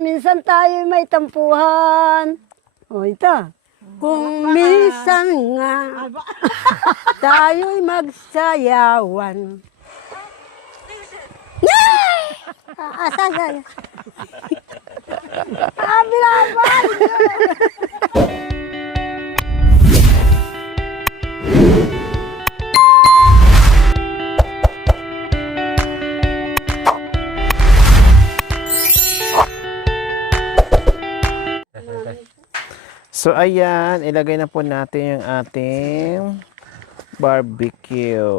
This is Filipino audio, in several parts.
Minsan tayo may tampuhan. O ito. Kung minsan nga tayo'y magsayawan. Asan? Bilaban! So ayan, ilagay na po natin yung ating barbecue.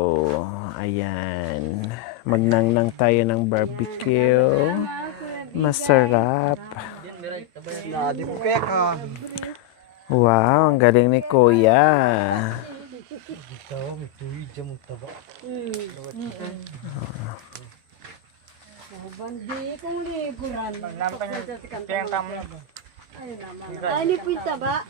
Ayan. Magnangnang tayo ng barbecue. Masarap. Wow, ang galing ni Kuya. Bandi kong liguran. Ay, ni Pita ba?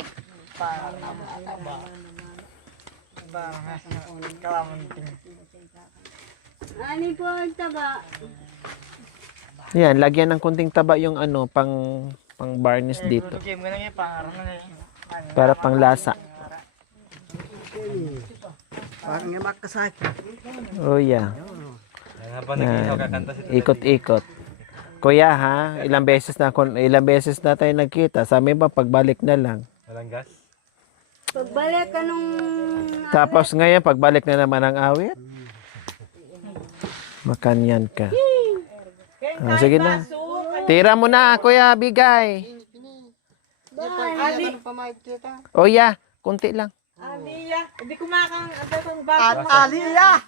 Ani po ang taba. Yan, lagyan ng kunting taba yung ano, pang varnish dito. Para pang lasa. Parang yung makasakit. Oh yeah. Yan. Ikot-ikot. Kuya ha, ilang beses na tayo nagkita. Sabi ba pagbalik na lang. Walang gas? Pagbalik ka nung... Tapos ngayon pagbalik na naman ang awit. Makanyan ka. Oh, sige na. Tira mo na, kuya, bigay. Oh yeah, kunti lang. Aliyah, hindi kumakang ang Aliyah!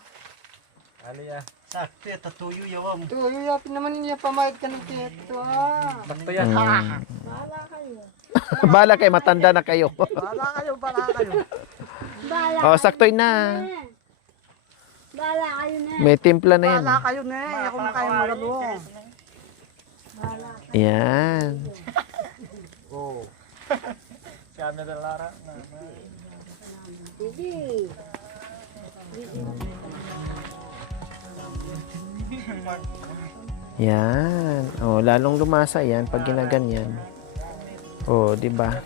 Aliyah. Sakto, tatuyo yawam. Tuyo yapin naman niya pamayad ka ng tito. Sakto yan. Bala kayo, matanda na kayo. Bala kayo. Oh, saktoy na. Bala kayo na. May timpla na yan. Bala kayo na eh. Ako na kayo magano. Yan. Oh. Kami na Lara. Sige. Yan. Oh, lalong lumasa yan pag ginaganyan. Oh, di ba?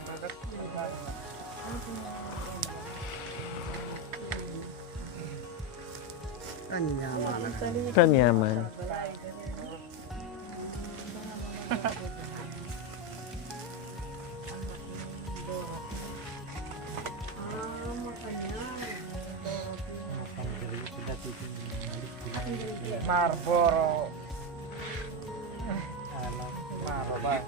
Kanyaman. Marlboro. Marlboro.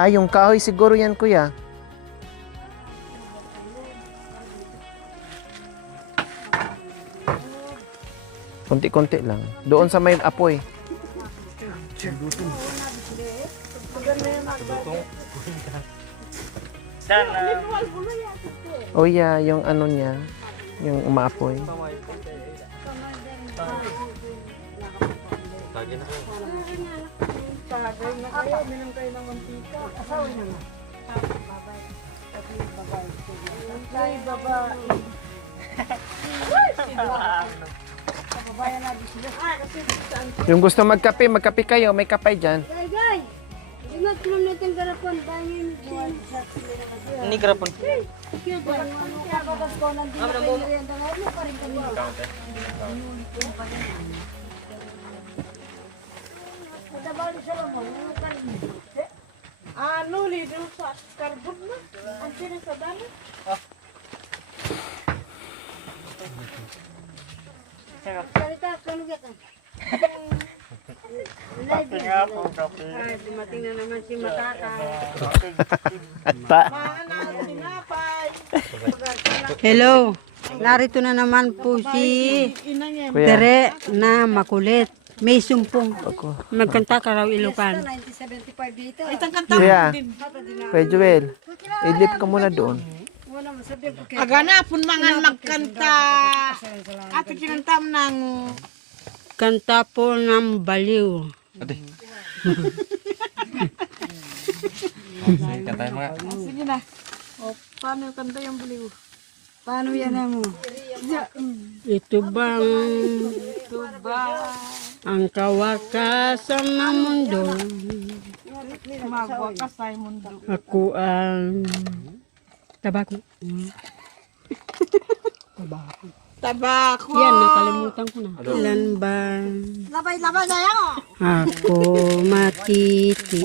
Ah, yung kahoy siguro yan, kuya. Konti-konti lang. Doon sa may apoy. Oh yeah, yung ano niya. Yung umaapoy. Lagi na kayo. Tagay na kayo, minum kayo ng mantika. Asawa na nga. Ay, babae. Yung gusto magkape, magkape kayo. May kapay dyan. Gay, gay. Ingat tulong natin garapon. Bangin. Ini garapon. Ano, lido sa karbon na. Ang sinasadano. Salita, kanugat ang. Nga po, kape. Ay, dumating na naman si Matata. Ta. Tinapay. Hello, narito na naman po si Inang Kuya. Tere na makulit. May sumpong. Ako. Magkanta ka raw Ilocan. Itang kanta. Kuya. Kuya Joel. Ilip ka muna doon. Aganapon mangan magkanta. Ato kinantam ng Kanta po ng baliw. Sige, katayin mga. sige na. O, paano yung kanta yung baliw? Paano yan mo? Ito bang ang kawakasan ng mundo? Magwakas tayo mundo. Ako ang tabako. Tabako. Yan, nakalimutan ko na. Ilan ba Labay sayang. ako matitiis?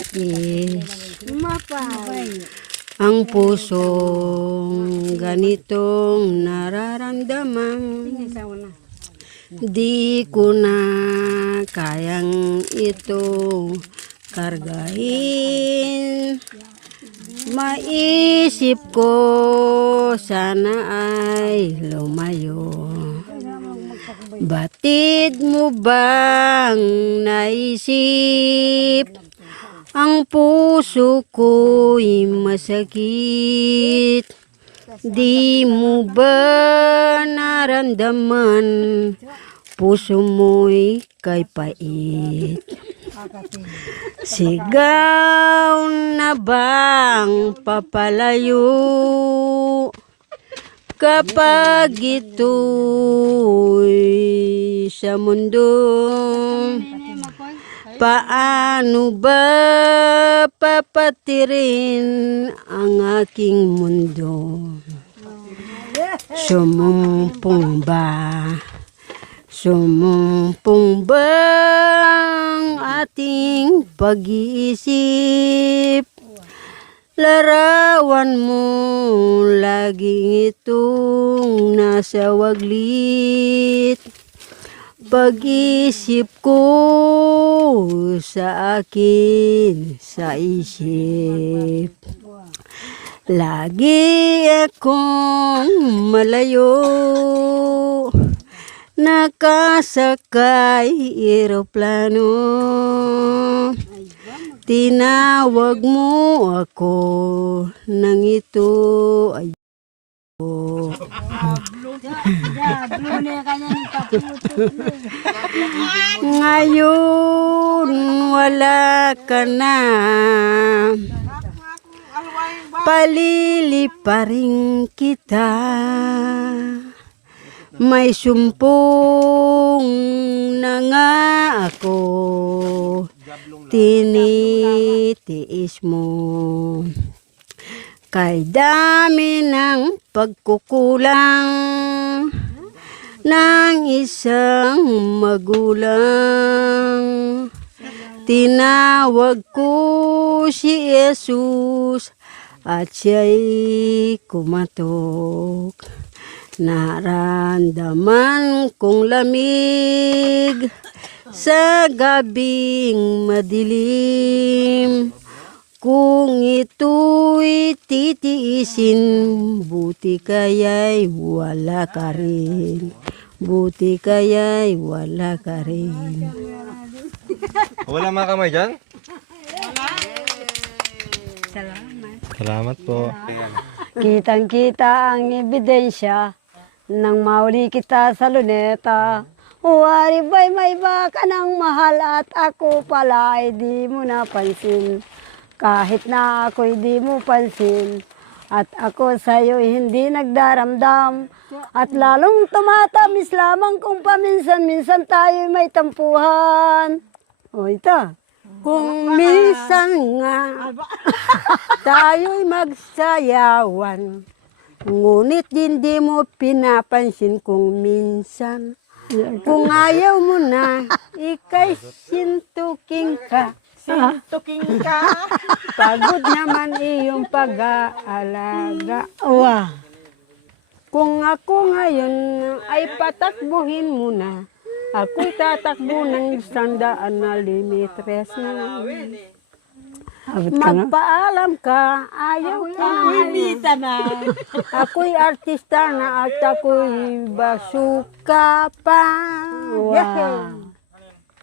Ang pusong ganitong nararamdaman. Di ko na kayang ito kargahin. Maisip ko sana ay lumayo. Batid mo bang naisip? Ang puso ko'y masakit. Di mo ba naramdaman? Puso mo'y kay pait. Sigaw na bang papalayo? Kapag ito'y sa mundo, paano ba papatirin ang aking mundo? Sumumpong ba? Sumumpong ba ang ating pag-iisip? Larawan mo laging itong nasa waglit. Pag-isip ko sa akin sa isip. Lagi akong malayo, nakasakay eroplano. Tinawag mo ako nang ito ay ngayon wala ka na, paliliparin kita. May sumpong na nga ako, tinitiis mo. Kay dami ng pagkukulang ng isang magulang. Tinawag ko si Jesus at siya'y kumatok. Naramdaman kong lamig sa gabing madilim. Kung ito'y titiisin, buti kaya'y wala ka rin. Buti kaya'y wala ka rin. Wala mga kamay dyan? Salamat. Salamat po. Kitang-kita ang ebidensya nang mauli kita sa luneta. Huwari ba'y may baka ng mahal at ako pala ay di mo napansin. Kahit na ako'y di mo pansin at ako sa'yo hindi nagdaramdam. At lalong tumatamis lamang kung paminsan-minsan tayo may tampuhan. O ito. Kung minsan nga tayo'y magsayawan, ngunit hindi mo pinapansin kung minsan. Kung ayaw mo na, ika'y sintuking ka. Tuking ka. Pagod naman iyong pag-aalaga. Wah. Kung ako ngayon ay patakbuhin mo na, ako'y tatakbo ng 100 na limetres na. Magpaalam ka, ayaw ka na. Ako'y artista na at ako'y basuka pa. Wow.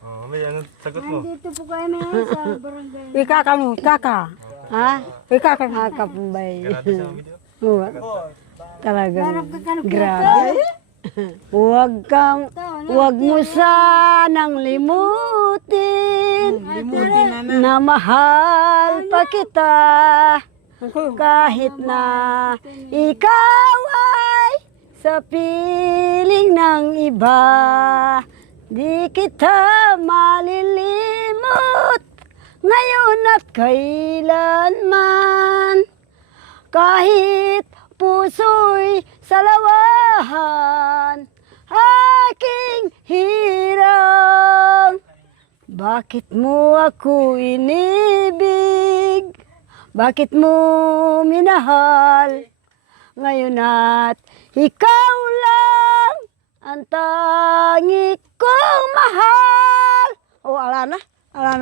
Oh, may ano sagot mo? Dito po kayo na yan sa barangay. Kaka. Ha? Kakapambay. Grabe sa video. Talagang grabe. Huwag mo sanang limutin na mahal pa kita kahit na ikaw ay sa piling ng iba. Di kita malilimot ngayon at kailanman. Kahit puso'y salawahan, aking hirang. Bakit mo ako inibig? Bakit mo minahal? Ngayon at ikaw lang ang tangi kong mahal. Oh, ala na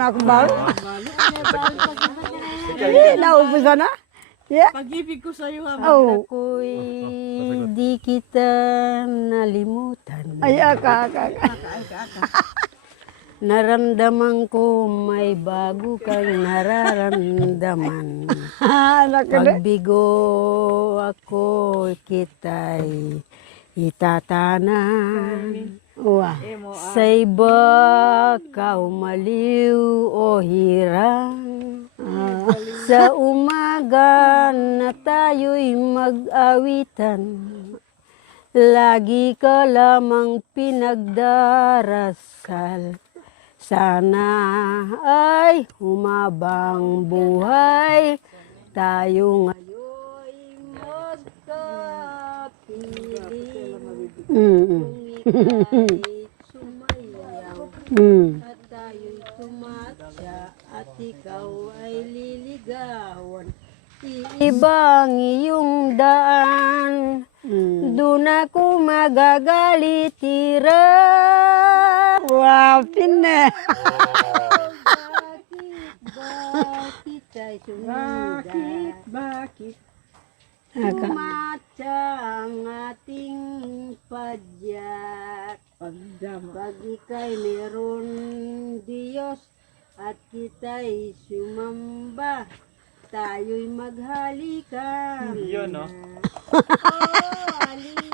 akong balo. Hindi, naubusan na. Yeah. Pag-ibig ko sa'yo ha. Oh. Ako'y di kita nalimutan. Ay, aka. Naramdaman ko may bago kang nararamdaman. Pagbigo ako kita'y itatanan. Wah. Sa iba ka umaliw o hirang. Sa umaga na tayo'y mag-awitan, lagi ka lamang pinagdarasal. Sana ay humabang buhay tayo ngayon'y magkapiling. At tayo'y tumatya at ikaw ay liligawan. Ibang iyong daan, doon ako magagalitira. Wow, pina! Bakit tayo sumunod? Bakit? Tumatya ang ating padyak. Pag ika'y meron Diyos at kita'y sumamba, tayo'y maghalikan. Yun, no?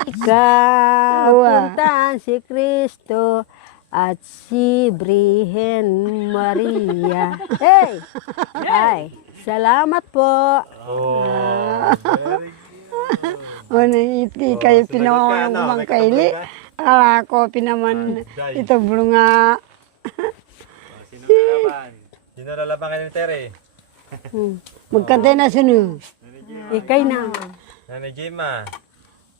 Ikaw, puntahan si Kristo at si Birhen Maria. Hey! Ay, salamat po. Oh, very good. O, iti kayo pinaman Sagot ka, mang may kaili. kabulong Ako pinaman ito bulunga. Sino lalaban? Sino lalaban kayo ni Tere? Magkantay na sino. Ikay na. Nanay Gemma.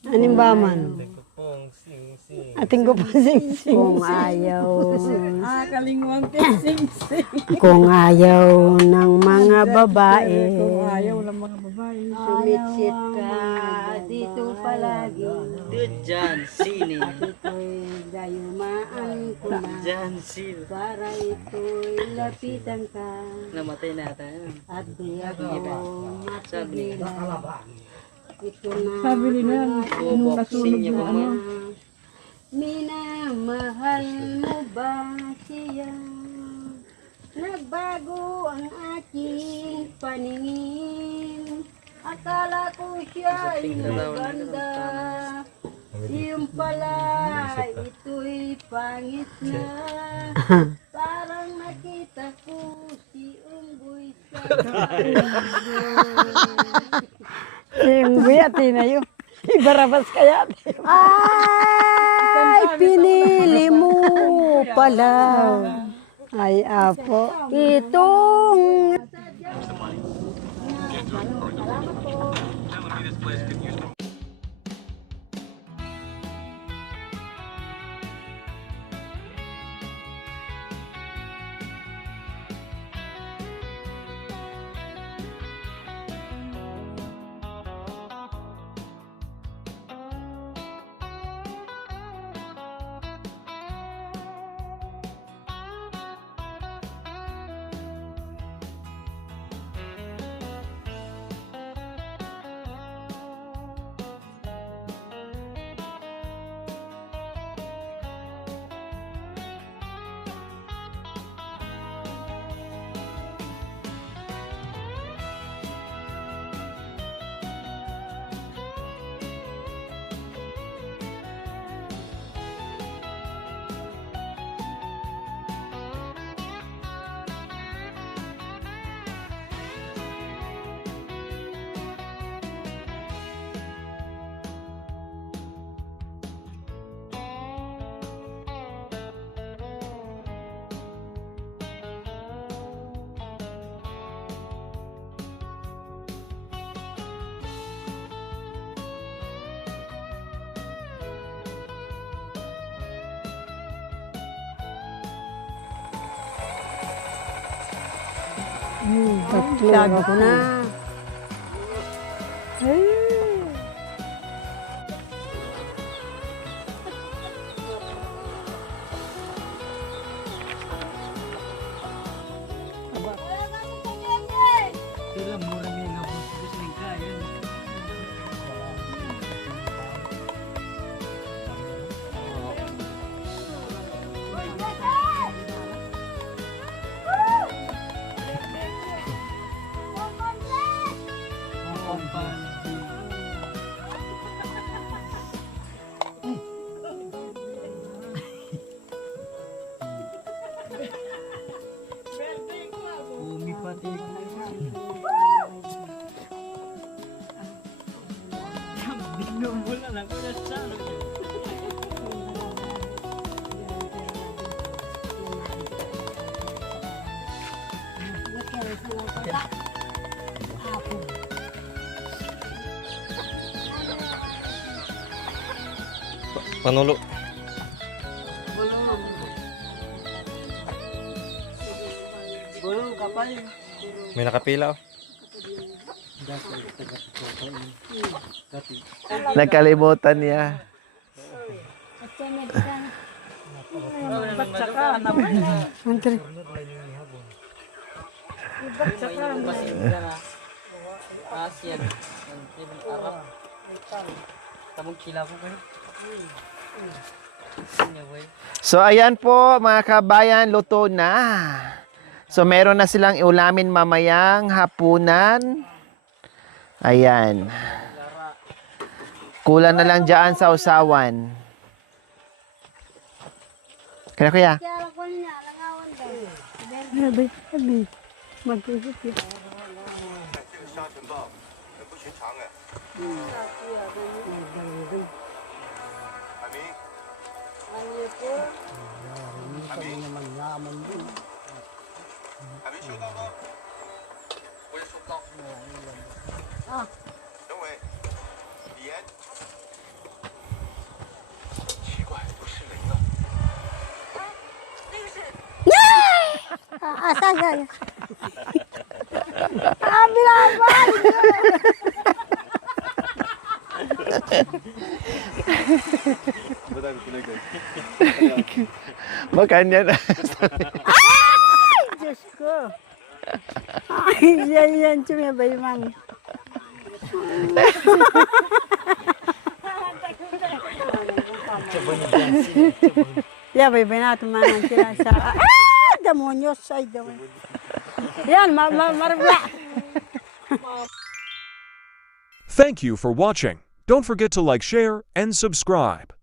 Animbaman. Tingko pong sing-sing. Ating ko pa sing-sing. Kung ayaw. Kalingwang sing-sing. Kung ayaw ng mga babae. Ayaw lang mga babae. Sumitsit ka dito palagi. Diyan, sini. Ito'y gayumaan ko na. Diyan, sini. Para ito'y lapitan ka. Namatay na tayo. At di ako matigilan. Ito na Sabi nila, nung nasunog niya na pa ano. minamahal mo ba siya? Nagbago ang aking paningin. Akala ko siya ay maganda. Yung pala, ito'y pangit na. Parang nakita ko si Unggoy sa Si Unggoy at tinayo. Ibarabas kaya. Ay, pinili mo pala Ay, apo. Itong tatlo ako na. Ay. Sila mura may nabusbus ng kaya. Umipati ko. Binubulan ako na sa Panulo. Bulong kapal. May nakapila oh. Nagkalimutan niya. Batsaka naman. Antri. Batsaka naman. Asian. Arab. Tamang kila ko kayo. So ayan po mga kabayan, luto na. So meron na silang ulamin mamayang hapunan. Ayan. Kulang na lang dyan sa usawan. Kaya kuya. Abay, abay. Mag-isip yun. Asa ka? Bilaban! Makanya na. Diyos ko. Ay, yan, sumibay man. Ya, bay natin man sila sa... Demonyos! Ay, demonyos. Yan, marabla. Thank you for watching. Don't forget to like, share, and subscribe.